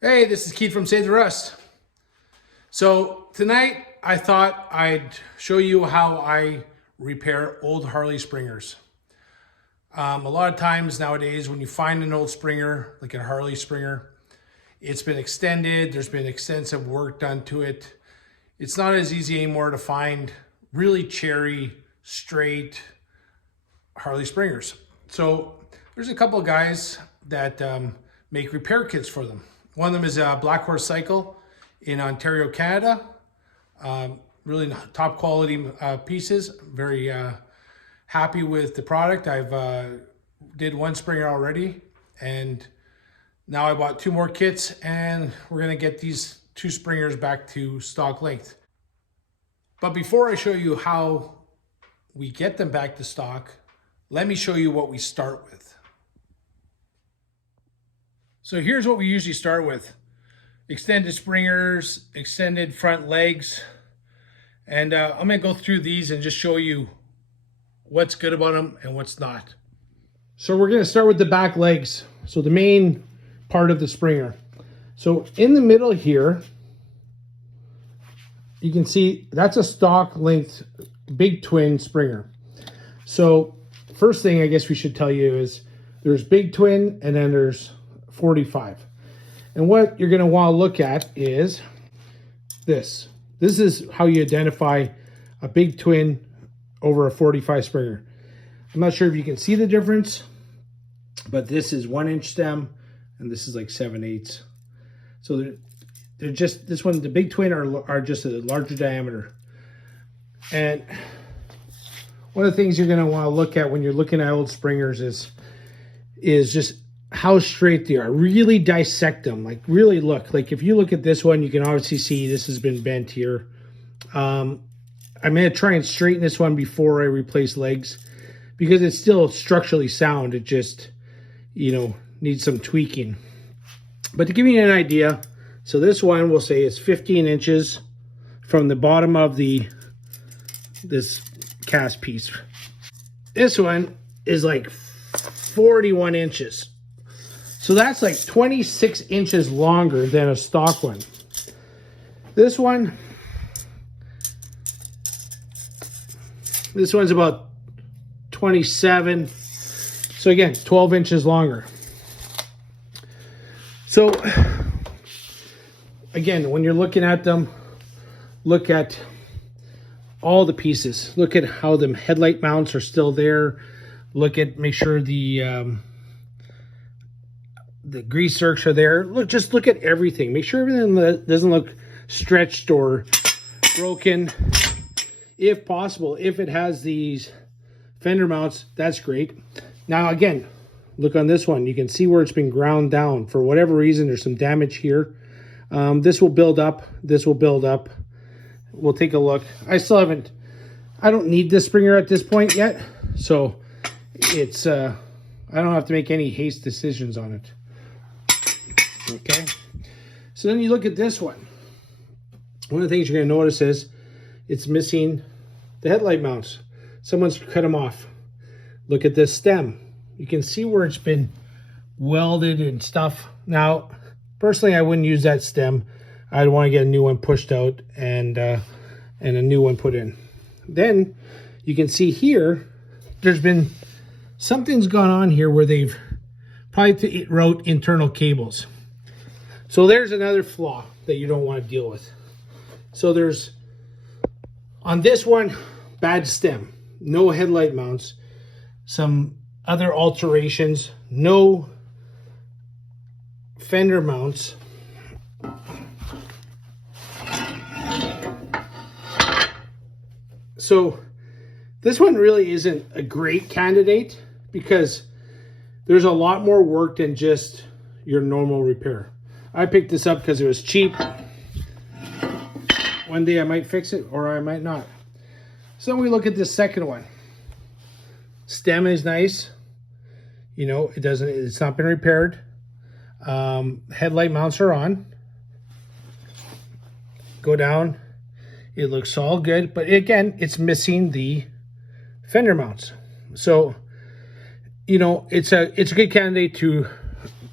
Hey, this is Keith from Save the Rust. So tonight I thought I'd show you how I repair old Harley Springers. A lot of times nowadays when you find an old Springer, like a Harley Springer, it's been extended, there's been extensive work done to it. It's not as easy anymore to find really cherry, straight Harley Springers. So there's a couple of guys that make repair kits for them. One of them is a Black Horse Cycle in Ontario, Canada. Really top quality pieces. Very happy with the product. I've did one Springer already, and now I bought two more kits, and we're gonna get these two Springers back to stock length. But before I show you how we get them back to stock, let me show you what we start with. So here's what we usually start with. Extended springers, extended front legs. And I'm gonna go through these and just show you what's good about them and what's not. So we're gonna start with the back legs. So the main part of the Springer. So in the middle here, you can see that's a stock length big twin Springer. So first thing I guess we should tell you is there's big twin and then there's 45. And what you're going to want to look at is this. This is how you identify a big twin over a 45 Springer. I'm not sure if you can see the difference, but this is 1-inch stem and this is like 7/8. So they're just, this one, the big twin are just a larger diameter. And one of the things you're going to want to look at when you're looking at old Springers is just how straight they are. Really dissect them, like really look. Like if you look at this one, you can obviously see this has been bent here. I'm going to try and straighten this one before I replace legs because it's still structurally sound. It just, needs some tweaking. But to give you an idea, so this one we'll say is 15 inches from the bottom of this cast piece. This one is like 41 inches. So that's like 26 inches longer than a stock one. This one's about 27. So again, 12 inches longer. So again, when you're looking at them, look at all the pieces. Look at how the headlight mounts are still there. Make sure the grease zerks are there. Just look at everything. Make sure everything doesn't look stretched or broken. If possible, if it has these fender mounts, that's great. Now again, look on this one. You can see where it's been ground down. For whatever reason, there's some damage here. This will build up. This will build up. We'll take a look. I don't need this Springer at this point yet. So it's, I don't have to make any haste decisions on it. Okay, so then you look at this one. One of the things you're going to notice is it's missing the headlight mounts. Someone's cut them off. Look at this stem. You can see where it's been welded and stuff. Now, personally, I wouldn't use that stem. I'd want to get a new one pushed out and a new one put in. Then you can see here, something's gone on here where they've probably wrote internal cables. So there's another flaw that you don't want to deal with. So there's, on this one, bad stem, no headlight mounts, some other alterations, no fender mounts. So this one really isn't a great candidate because there's a lot more work than just your normal repair. I picked this up because it was cheap. One day I might fix it or I might not. So we look at this second one. Stem is nice. It's not been repaired. Headlight mounts are on. Go down. It looks all good, but again, it's missing the fender mounts. So, it's a good candidate to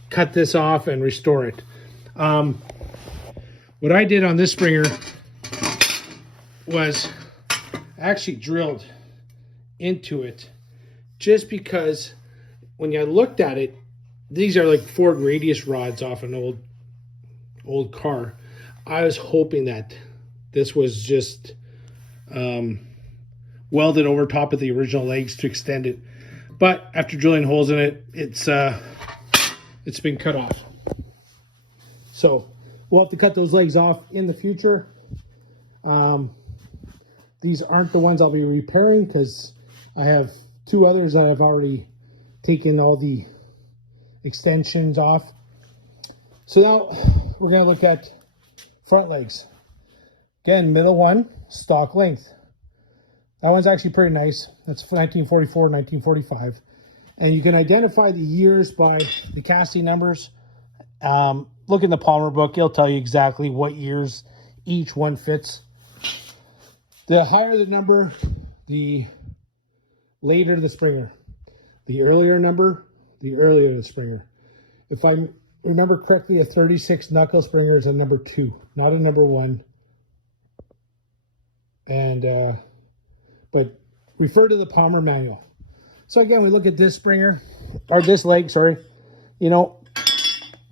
cut this off and restore it. What I did on this Springer was actually drilled into it, just because when I looked at it, these are like Ford radius rods off an old car. I was hoping that this was just welded over top of the original legs to extend it, but after drilling holes in it, it's been cut off. So we'll have to cut those legs off in the future. These aren't the ones I'll be repairing, because I have two others that I've already taken all the extensions off. So now we're going to look at front legs. Again, middle one, stock length. That one's actually pretty nice. That's 1944, 1945. And you can identify the years by the casting numbers. Look in the Palmer book. It'll tell you exactly what years each one fits. The higher the number, the later the Springer. The earlier number, the earlier the Springer. If I remember correctly, a 36 knuckle Springer is a number 2, not a number 1. And but refer to the Palmer manual. So again, we look at this Springer, or this leg, sorry. You know,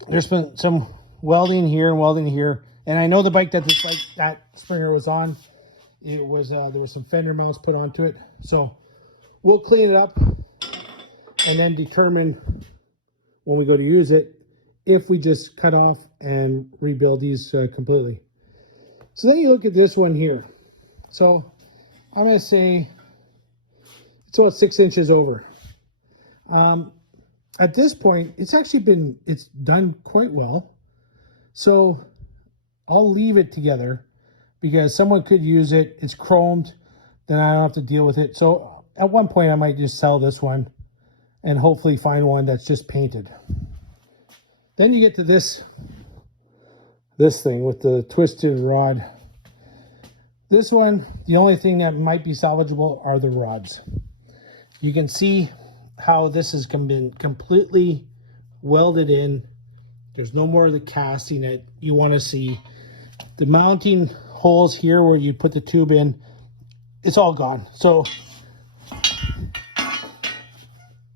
there's been some welding here and welding here. And I know the bike that that Springer was on, it was there was some fender mounts put onto it. So we'll clean it up and then determine when we go to use it if we just cut off and rebuild these completely. So then you look at this one here. So I'm going to say it's about 6 inches over. At this point, it's actually it's done quite well. So I'll leave it together because someone could use it. It's chromed, then I don't have to deal with it. So at one point I might just sell this one and hopefully find one that's just painted. Then you get to this thing with the twisted rod. This one, the only thing that might be salvageable are the rods. You can see how this has been completely welded in. There's no more of the casting that you want to see. The mounting holes here where you put the tube in, it's all gone. So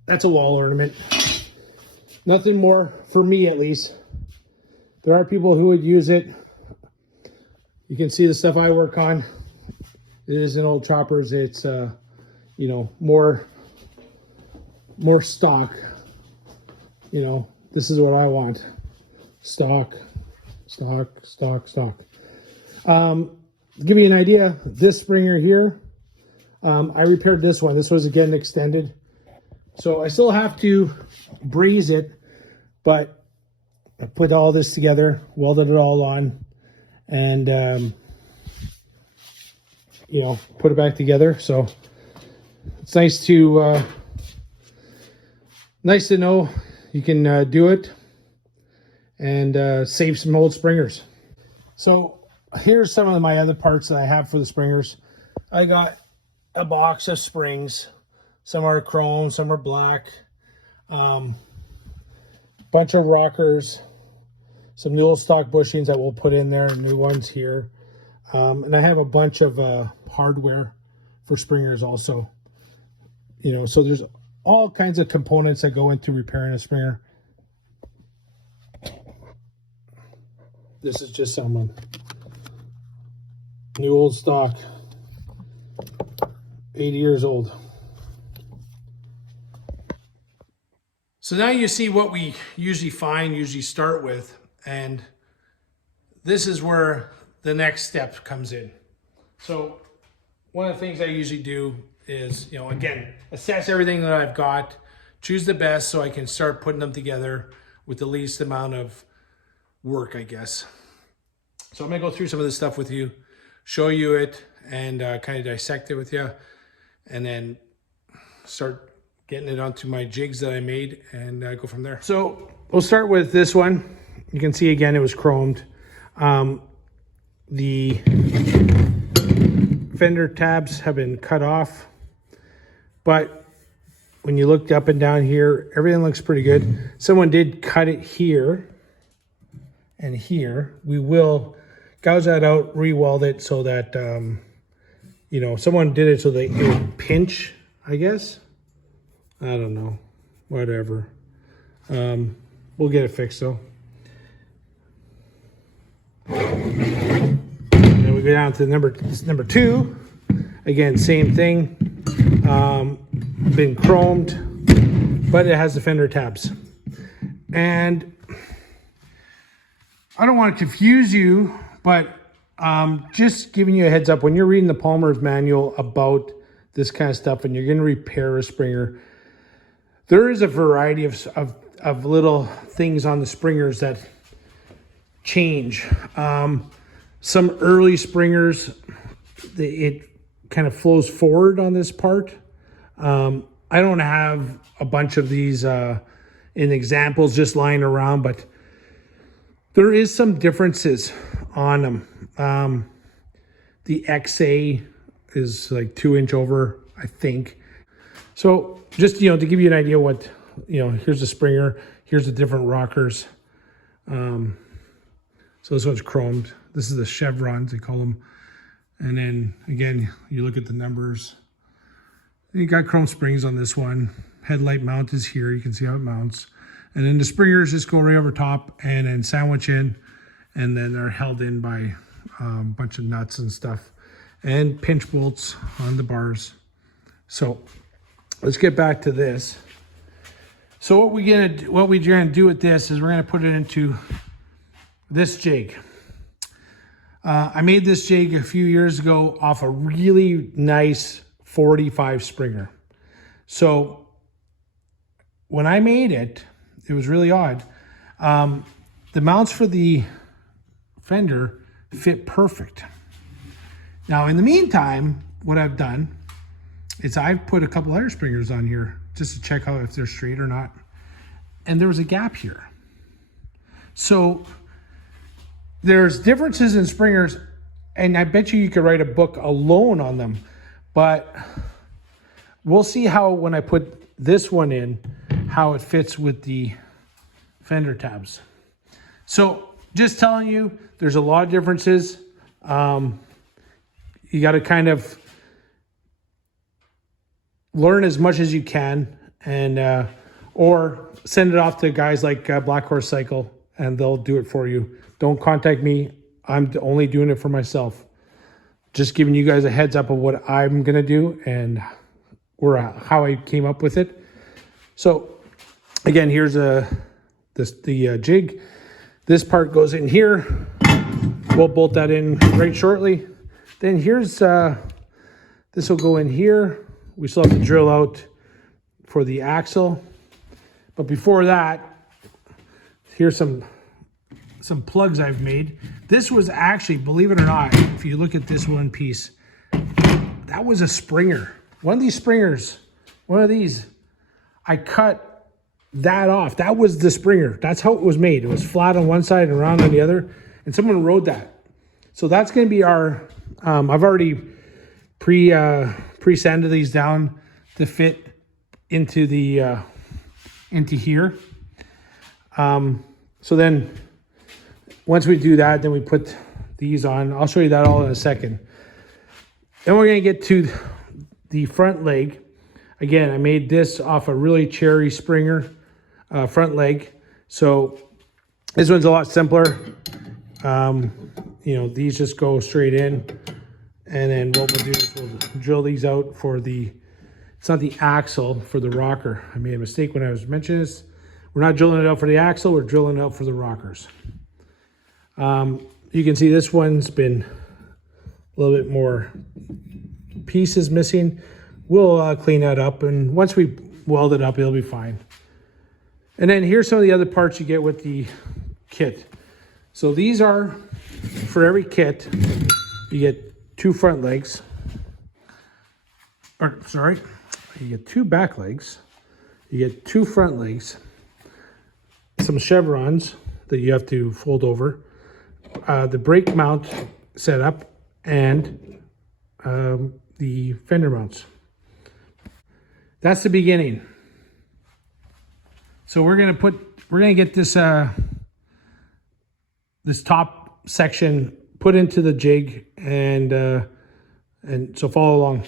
that's a wall ornament. Nothing more for me, at least. There are people who would use it. You can see the stuff I work on. It isn't old choppers. It's you know, more stock. You know, this is what I want. Stock. To give you an idea, this Springer here, I repaired this one. This was again extended. So I still have to braze it, but I put all this together, welded it all on, and you know, put it back together. So it's nice to know you can do it and save some old Springers. So here's some of my other parts that I have for the Springers. I got a box of springs. Some are chrome, some are black. Bunch of rockers, some new old stock bushings that we'll put in there, new ones here. And I have a bunch of hardware for Springers also. You know, so there's all kinds of components that go into repairing a Springer. This is just some new old stock, 80 years old. So now you see what we usually start with, and this is where the next step comes in. So one of the things I usually do is, you know, again, assess everything that I've got, choose the best so I can start putting them together with the least amount of work, I guess. So I'm gonna go through some of this stuff with you, show you it, and kind of dissect it with you, and then start getting it onto my jigs that I made and go from there. So we'll start with this one. You can see again, it was chromed. The fender tabs have been cut off, but when you looked up and down here, everything looks pretty good. Someone did cut it here and here. We will gouge that out, re-weld it so that, you know, someone did it so it would pinch, I guess. I don't know, whatever. We'll get it fixed though. Then we go down to number 2. Again, same thing. Been chromed, but it has the fender tabs. And I don't want to confuse you, but just giving you a heads up, when you're reading the Palmer's manual about this kind of stuff and you're going to repair a Springer, there is a variety of little things on the Springers that change. Some early Springers, it kind of flows forward on this part. I don't have a bunch of these in examples just lying around, but there is some differences on them. The XA is like 2-inch over, I think. So just, you know, to give you an idea what, you know, here's the Springer, here's the different rockers. So this one's chromed. This is the chevrons, they call them. And then again, you look at the numbers. You got chrome springs on this one. Headlight mount is here. You can see how it mounts. And then the Springers just go right over top and then sandwich in. And then they're held in by a bunch of nuts and stuff. And pinch bolts on the bars. So let's get back to this. So what we're gonna do with this is we're gonna put it into this jig. I made this jig a few years ago off a really nice 45 Springer. So when I made it, it was really odd. The mounts for the fender fit perfect. Now, in the meantime, what I've done is I've put a couple other Springers on here just to check out if they're straight or not. And there was a gap here. So there's differences in Springers, and I bet you could write a book alone on them. But we'll see how, when I put this one in, how it fits with the fender tabs. So just telling you, there's a lot of differences. You got to kind of learn as much as you can, and or send it off to guys like Black Horse Cycle, and they'll do it for you. Don't contact me. I'm only doing it for myself. Just giving you guys a heads up of what I'm going to do and how I came up with it. So again, here's the jig. This part goes in here. We'll bolt that in right shortly. Then here's, this will go in here. We still have to drill out for the axle. But before that, here's some plugs I've made. This was actually, believe it or not, if you look at this one piece, that was a Springer. One of these Springers, one of these, I cut that off. That was the Springer. That's how it was made. It was flat on one side and round on the other. And someone rode that. So that's going to be our, I've already pre-sanded these down to fit into the, into here. So then once we do that, then we put these on. I'll show you that all in a second. Then we're going to get to the front leg. Again, I made this off a really cherry Springer front leg. So this one's a lot simpler. You know, these just go straight in. And then what we'll do is we'll drill these out for the, it's not the axle, for the rocker. I made a mistake when I was mentioning this. We're not drilling it out for the axle, we're drilling it out for the rockers. You can see this one's been a little bit more pieces missing. We'll clean that up, and once we weld it up, it'll be fine. And then here's some of the other parts you get with the kit. So these are, for every kit, you get 2 front legs. Or, sorry, you get 2 back legs. You get 2 front legs. Some chevrons that you have to fold over. The brake mount setup, and the fender mounts. That's the beginning. So we're gonna get this this top section put into the jig, and so follow along.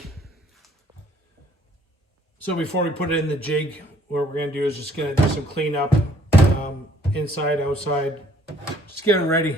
So before we put it in the jig, what we're gonna do is just gonna do some cleanup, inside, outside, just get it ready.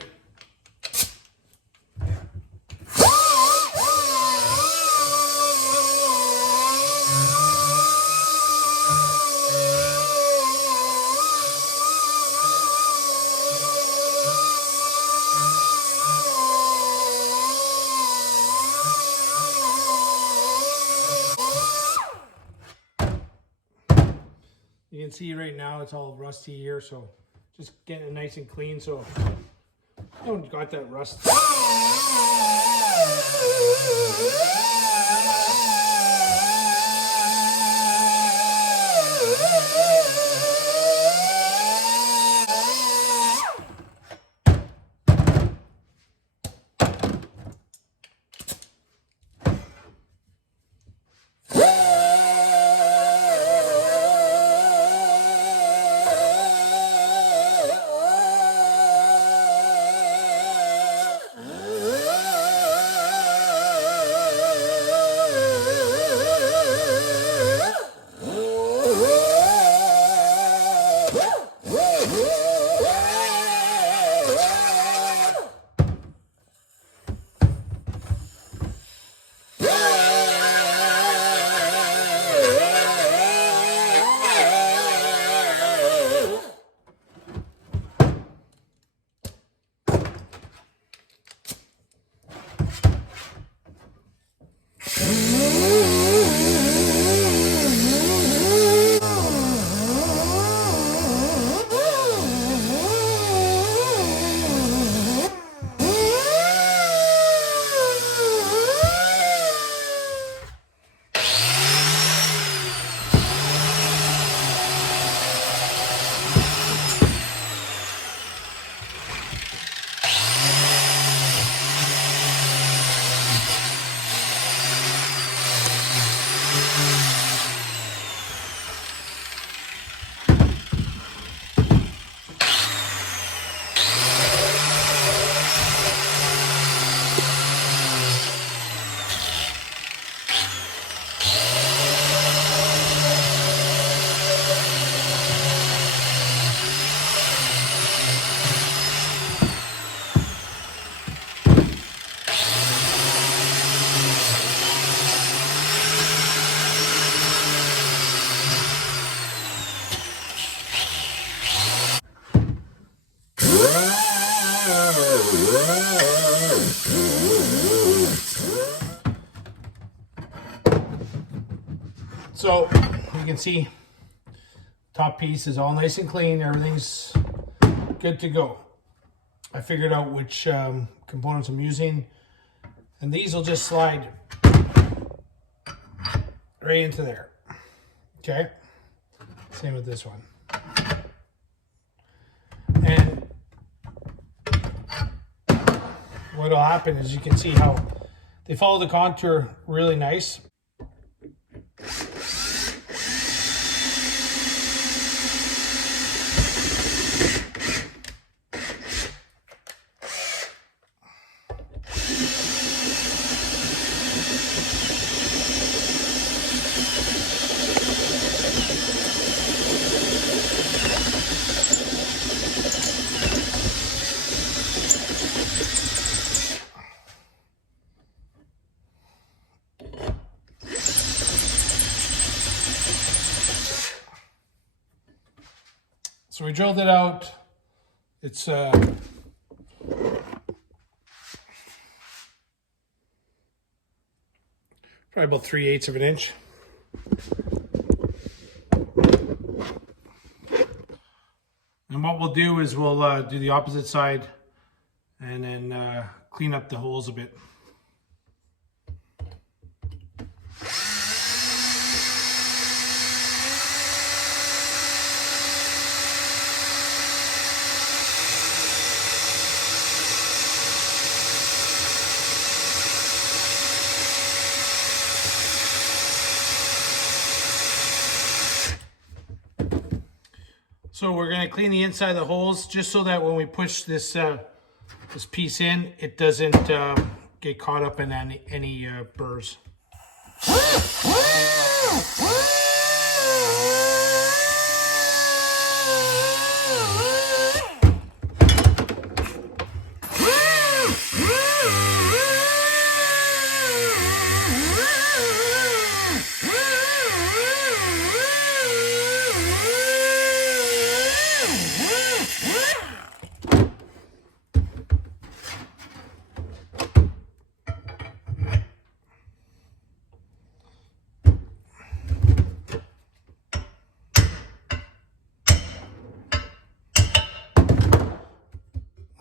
You can see right now it's all rusty here, so just getting it nice and clean so I don't got that rust. So you can see top piece is all nice and clean. Everything's good to go. I figured out which components I'm using, and these will just slide right into there. Okay, same with this one. And what'll happen is you can see how they follow the contour really nice. So we drilled it out. It's probably about 3/8 of an inch. And what we'll do is we'll do the opposite side and then clean up the holes a bit. So we're going to clean the inside of the holes just so that when we push this this piece in, it doesn't get caught up in any burrs.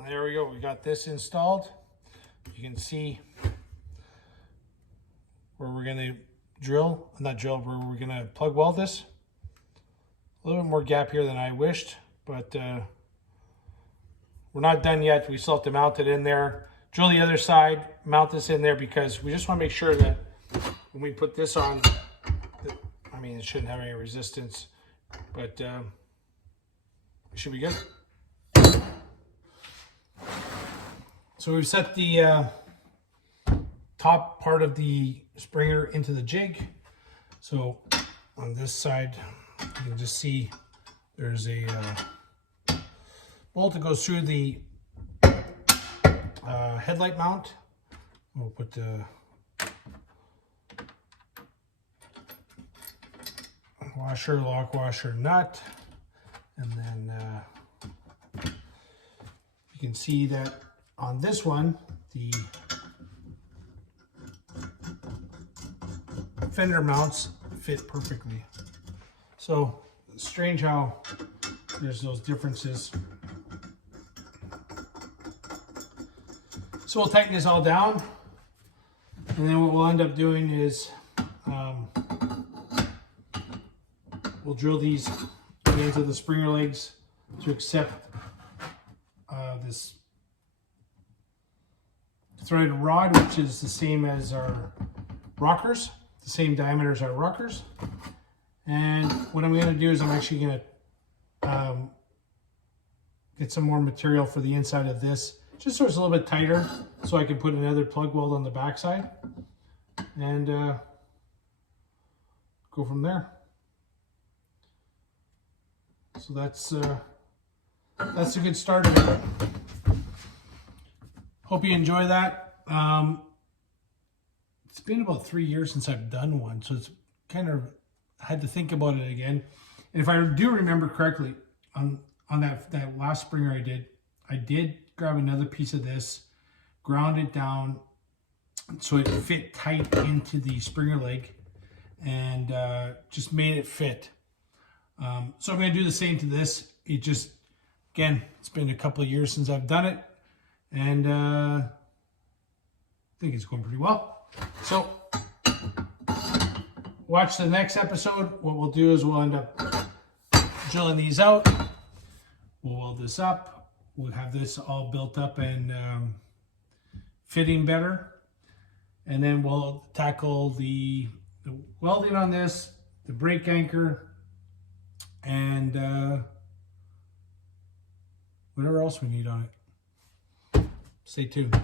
There we go, we got this installed. You can see where we're gonna where we're gonna plug weld this. A little bit more gap here than I wished, but we're not done yet. We still have to mount it in there. Drill the other side, mount this in there, because we just wanna make sure that when we put this on, I mean, it shouldn't have any resistance, but it should be good. So we've set the top part of the Springer into the jig. So on this side, you can just see there's a bolt that goes through the headlight mount. We'll put the washer, lock washer, nut, and then you can see that on this one, the fender mounts fit perfectly. So strange how there's those differences. So we'll tighten this all down, and then what we'll end up doing is we'll drill these into the Springer legs to accept this threaded rod, which is the same as our rockers, the same diameter as our rockers. And what I'm going to do is I'm actually going to get some more material for the inside of this, just so it's a little bit tighter, so I can put another plug weld on the backside and go from there. So that's a good start of it. Hope you enjoy that. It's been about 3 years since I've done one, so it's kind of, I had to think about it again. And if I do remember correctly, on that last Springer I did grab another piece of this, ground it down so it fit tight into the Springer leg, and just made it fit. So I'm going to do the same to this. It just, again, it's been a couple of years since I've done it, and I think it's going pretty well. So watch the next episode. What we'll do is we'll end up drilling these out. We'll weld this up. We'll have this all built up and fitting better. And then we'll tackle the welding on this, the brake anchor, and whatever else we need on it. Stay tuned.